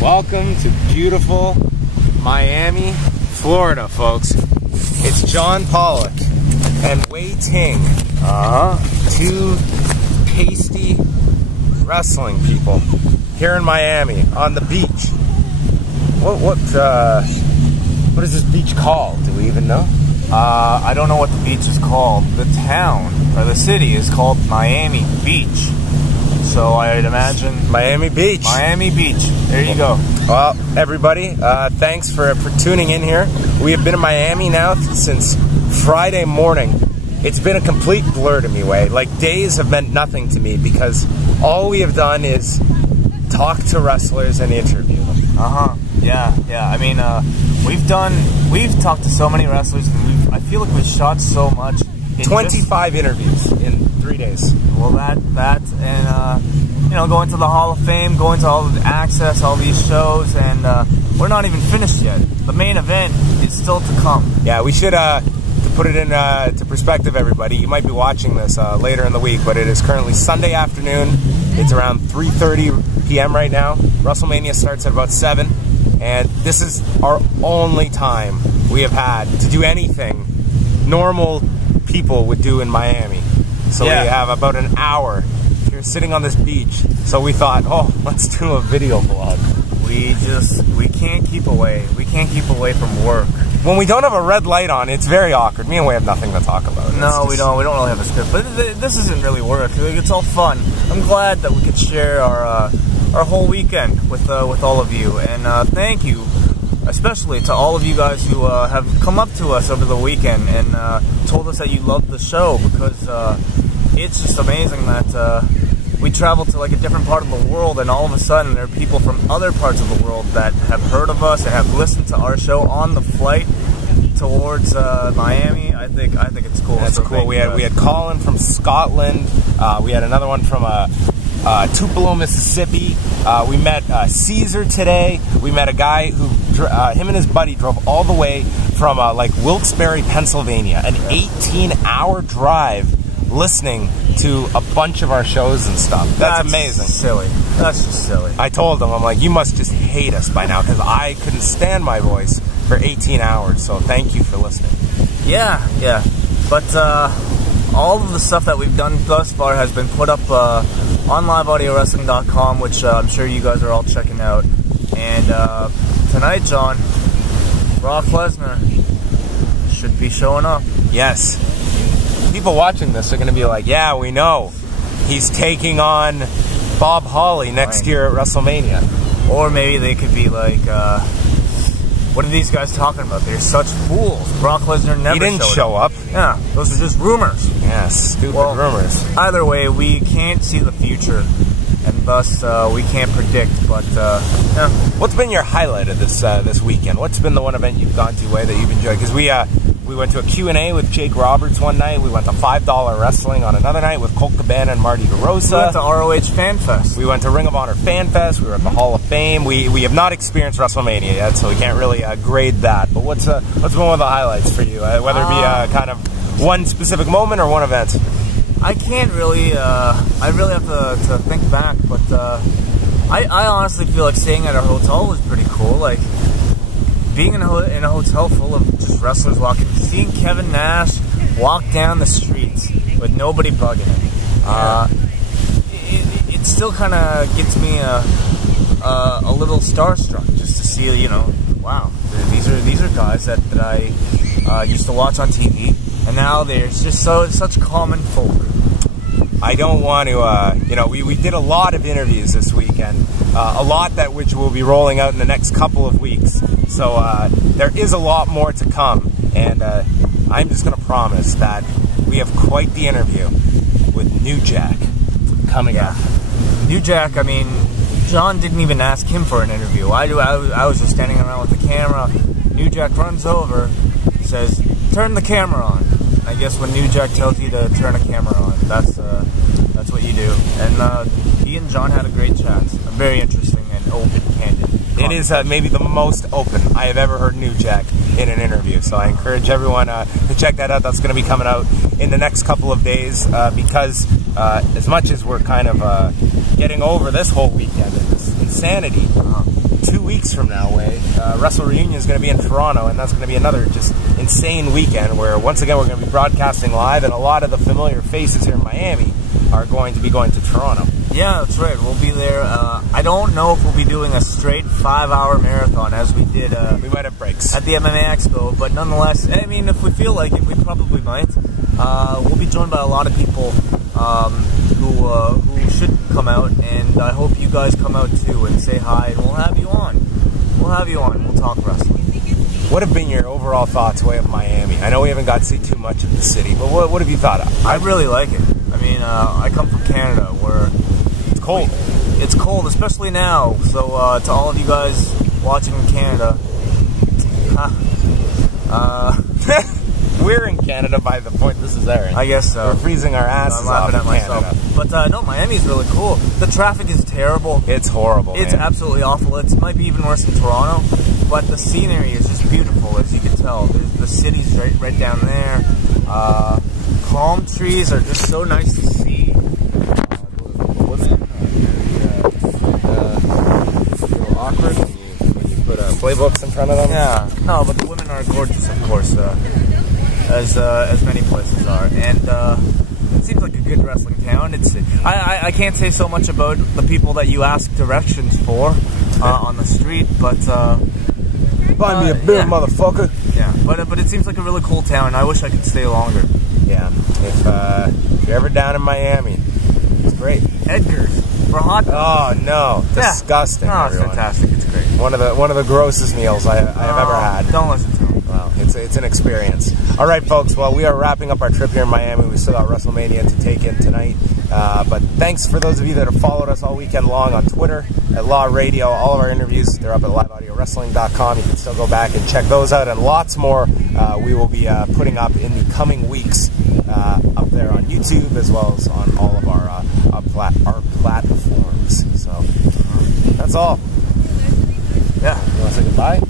Welcome to beautiful Miami, Florida, folks. It's John Pollock and WAI Ting. Two pasty wrestling people here in Miami on the beach. What is this beach called? Do we even know? I don't know what the beach is called. The town, or the city, is called Miami Beach. So I'd imagine... Miami Beach. Miami Beach. There you go. Well, everybody, thanks for tuning in here. We have been in Miami now since Friday morning. It's been a complete blur to me, WAI. Like, days have meant nothing to me because all we have done is talk to wrestlers and interview them. Yeah. I mean, we've talked to so many wrestlers, and I feel like we've shot so much. 25 interviews in 3 days. Well, that, and you know, going to the Hall of Fame, going to all the Access, all these shows, and we're not even finished yet. The main event is still to come. Yeah, we should, to put it in to perspective, everybody, you might be watching this later in the week, but it is currently Sunday afternoon. It's around 3:30 p.m. right now. WrestleMania starts at about 7, and this is our only time we have had to do anything normal people would do in Miami. So we have about an hour here sitting on this beach. So we thought, oh, let's do a video vlog. We can't keep away. We can't keep away from work. When we don't have a red light on, it's very awkward. Me and WAI have nothing to talk about. No, we don't really have a script. But this isn't really work. It's all fun. I'm glad that we could share our whole weekend with all of you. And thank you, especially to all of you guys who have come up to us over the weekend and told us that you loved the show, because it's just amazing that we travel to like a different part of the world, and all of a sudden there are people from other parts of the world that have heard of us and have listened to our show on the flight towards Miami. I think it's cool. That's cool. We had Colin from Scotland. We had another one from Tupelo, Mississippi. We met Caesar today. We met a guy who, him and his buddy drove all the way from like Wilkes-Barre, Pennsylvania, an 18-hour drive, listening to a bunch of our shows and stuff. That's amazing. Silly. That's just silly. I told him, I'm like, you must just hate us by now, because I couldn't stand my voice for 18 hours. So thank you for listening. Yeah. But all of the stuff that we've done thus far has been put up on liveaudiowrestling.com, which I'm sure you guys are all checking out. And tonight, John, Brock Lesnar should be showing up. Yes. People watching this are going to be like, yeah, we know. He's taking on Bob Holly next year at WrestleMania. Or maybe they could be like, what are these guys talking about? They're such fools. Brock Lesnar never He didn't show up. Yeah, those are just rumors. Yeah, stupid rumors. Either way, we can't see the future, and thus we can't predict. But yeah. What's been your highlight of this weekend? What's been the one event you've gone to, WAI, that you've enjoyed? Because we went to a Q&A with Jake Roberts one night. We went to $5 Wrestling on another night with Colt Cabana and Marty DeRosa. We went to ROH Fan Fest. We went to Ring of Honor Fan Fest. We were at the Hall of Fame. We have not experienced WrestleMania yet, so we can't really grade that. But what's been one of the highlights for you? Whether it be kind of one specific moment or one event? I can't really, I really have to think back, but I honestly feel like staying at a hotel was pretty cool. Like, being in a hotel full of just wrestlers walking, seeing Kevin Nash walk down the streets with nobody bugging him. It still kind of gets me a little starstruck just to see, you know, wow, these are guys that I used to watch on TV, and now they're just such common folk. I don't want to, you know, we did a lot of interviews this weekend, a lot which will be rolling out in the next couple of weeks. So there is a lot more to come, and I'm just going to promise that we have quite the interview with New Jack coming up. New Jack, I mean, John didn't even ask him for an interview. I was just standing around with the camera. New Jack runs over, says, "Turn the camera on." I guess when New Jack tells you to turn a camera on, that's what you do. And he and John had a great chat. Very interesting and open, candid. It is maybe the most open I have ever heard New Jack in an interview. So I encourage everyone to check that out. That's going to be coming out in the next couple of days because as much as we're kind of getting over this whole weekend and this insanity, 2 weeks from now, WAI, Wrestle Reunion is going to be in Toronto, and that's going to be another just insane weekend where, once again, we're going to be broadcasting live, and a lot of the familiar faces here in Miami are going to be going to Toronto. Yeah, that's right. We'll be there. I don't know if we'll be doing a straight 5-hour marathon as we did. We might have breaks at the MMA Expo, but nonetheless, I mean, if we feel like it, we probably might. We'll be joined by a lot of people who should come out, and I hope you guys come out too and say hi, and we'll have you on. We'll talk wrestling. What have been your overall thoughts, WAI, of Miami? I know we haven't got to see too much of the city, but what have you thought of? I really like it. I mean, I come from Canada, where it's cold. It's cold, especially now. So to all of you guys watching in Canada, we're in Canada by the point this is airing. I guess so. We're freezing our asses off in at myself. Canada. But no, Miami's really cool. The traffic is terrible. It's horrible. It's absolutely awful. It might be even worse in Toronto, but the scenery is just beautiful, as you can tell. The city's right down there. Palm trees are just so nice to see. The women are very awkward when you put playbooks in front of them. Yeah, no, but the women are gorgeous, of course, as many places are, and it seems like a good wrestling town. I can't say so much about the people that you ask directions for on the street, but find me a beer, motherfucker. Yeah, but it seems like a really cool town. I wish I could stay longer. Yeah, if you're ever down in Miami, it's great. Edgar's for hot dogs. Oh no, disgusting! No, it's fantastic. It's great. One of the grossest meals I have ever had. Don't listen to him. Well, it's an experience. All right, folks. Well, we are wrapping up our trip here in Miami. We still got WrestleMania to take in tonight. But thanks for those of you that have followed us all weekend long on Twitter, at Law Radio. All of our interviews, they're up at liveaudiowrestling.com. You can still go back and check those out, and lots more we will be putting up in the coming weeks up there on YouTube, as well as on all of our platforms. So that's all. Yeah. You want to say goodbye?